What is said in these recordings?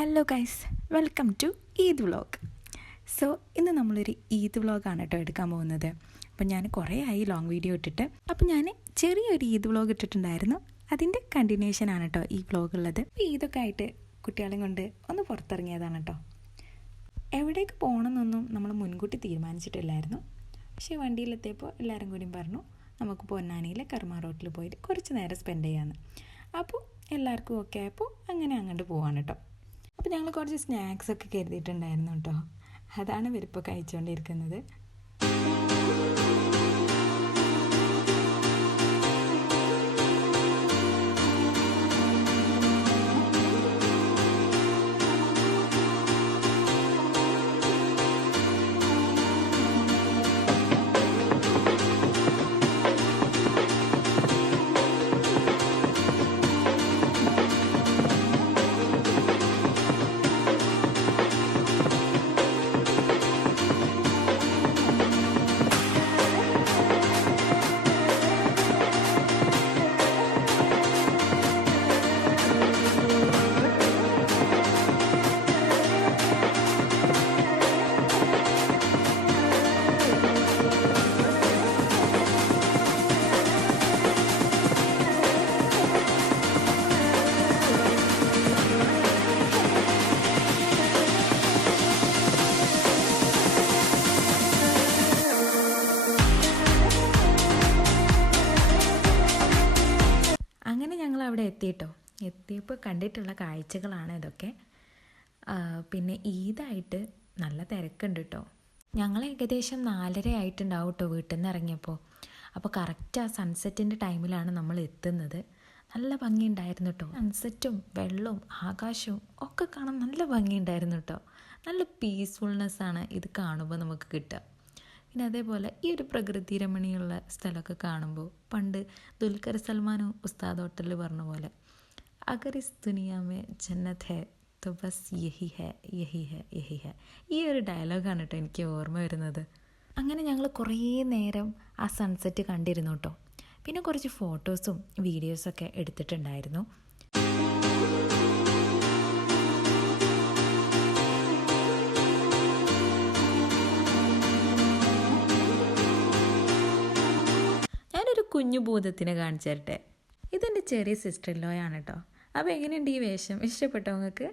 Hello guys, welcome to Eid vlog. So ഇന്ന് നമ്മളൊരു ഈദ് വ്ളോഗാണ് കേട്ടോ എടുക്കാൻ പോകുന്നത്. അപ്പം ഞാൻ കുറേ ആയി ലോങ് വീഡിയോ ഇട്ടിട്ട്. അപ്പം ഞാൻ ചെറിയൊരു ഈദ് വ്ളോഗ് ഇട്ടിട്ടുണ്ടായിരുന്നു. അതിൻ്റെ കണ്ടിന്യൂഷനാണ് കേട്ടോ ഈ വ്ളോഗ് ഉള്ളത്. അപ്പോൾ ഈദൊക്കെ ആയിട്ട് കുട്ടികളെയും കൊണ്ട് ഒന്ന് പുറത്തിറങ്ങിയതാണ് കേട്ടോ. എവിടേക്ക് പോകണമെന്നൊന്നും നമ്മൾ മുൻകൂട്ടി തീരുമാനിച്ചിട്ടില്ലായിരുന്നു. പക്ഷേ വണ്ടിയിലെത്തിയപ്പോൾ എല്ലാവരും കൂടിയും പറഞ്ഞു നമുക്ക് പൊന്നാനിയിലെ കർമ്മ റോട്ടിൽ പോയിട്ട് കുറച്ച് നേരം സ്പെൻഡ് ചെയ്യാമെന്ന്. അപ്പോൾ എല്ലാവർക്കും ഓക്കെ ആയപ്പോൾ അങ്ങനെ അങ്ങോട്ട് പോവാണ് കേട്ടോ. അപ്പോൾ ഞങ്ങൾ കുറച്ച് സ്നാക്സൊക്കെ കരുതിയിട്ടുണ്ടായിരുന്നു കേട്ടോ. അതാണ് ഇവരിപ്പോൾ കഴിച്ചുകൊണ്ടിരിക്കുന്നത്. അങ്ങനെ ഞങ്ങൾ അവിടെ എത്തിയപ്പോൾ കണ്ടിട്ടുള്ള കാഴ്ചകളാണ് ഇതൊക്കെ. പിന്നെ ഈദായിട്ട് നല്ല തിരക്കുണ്ട് കേട്ടോ. ഞങ്ങൾ ഏകദേശം 4:30 ആയിട്ടുണ്ടാവും കേട്ടോ വീട്ടിൽ നിന്ന് ഇറങ്ങിയപ്പോൾ. അപ്പോൾ കറക്റ്റ് ആ സൺസെറ്റിൻ്റെ ടൈമിലാണ് നമ്മൾ എത്തുന്നത്. നല്ല ഭംഗിയുണ്ടായിരുന്നു കേട്ടോ. സൺസെറ്റും വെള്ളവും ആകാശവും ഒക്കെ കാണാൻ നല്ല ഭംഗിയുണ്ടായിരുന്നു കേട്ടോ. നല്ല പീസ്ഫുൾനെസ്സാണ് ഇത് കാണുമ്പോൾ നമുക്ക് കിട്ടുക. പിന്നെ അതേപോലെ ഈ ഒരു പ്രകൃതി രമണീയുള്ള സ്ഥലമൊക്കെ കാണുമ്പോൾ പണ്ട് ദുൽഖർ സൽമാനും ഉസ്താദ് ഹോട്ടലിൽ പറഞ്ഞ പോലെ അഗർ ഇസ് ദുനിയാ മേ ജന്നത്ത് ഹേ തോ ബസ് യഹി ഹേ യഹി ഹേ യഹി ഹേ. ഈ ഒരു ഡയലോഗാണ് കേട്ടോ എനിക്ക് ഓർമ്മ വരുന്നത്. അങ്ങനെ ഞങ്ങൾ കുറേ നേരം ആ സൺസെറ്റ് കണ്ടിരുന്നു കേട്ടോ. പിന്നെ കുറച്ച് ഫോട്ടോസും വീഡിയോസൊക്കെ എടുത്തിട്ടുണ്ടായിരുന്നു. കുഞ്ഞു ഭൂതത്തിനെ കാണിച്ചു തരട്ടെ. ഇതെൻ്റെ ചെറിയ സിസ്റ്റർ ഇൻ ലോ ആണ് കേട്ടോ. അപ്പോൾ എങ്ങനെയുണ്ട് ഈ വേഷം? ഇഷ്ടപ്പെട്ടോ നിങ്ങൾക്ക്?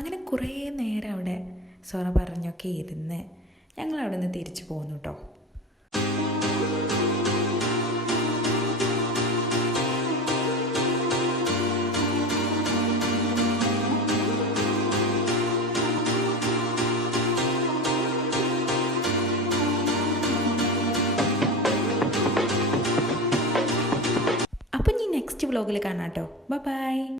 അങ്ങനെ കുറേ നേരം അവിടെ സൊറ പറഞ്ഞൊക്കെ ഇരുന്ന് ഞങ്ങൾ അവിടെ നിന്ന് തിരിച്ചു പോന്നു കേട്ടോ. നെക്സ്റ്റ് വ്ലോഗിൽ കാണാം കേട്ടോ. ബൈ.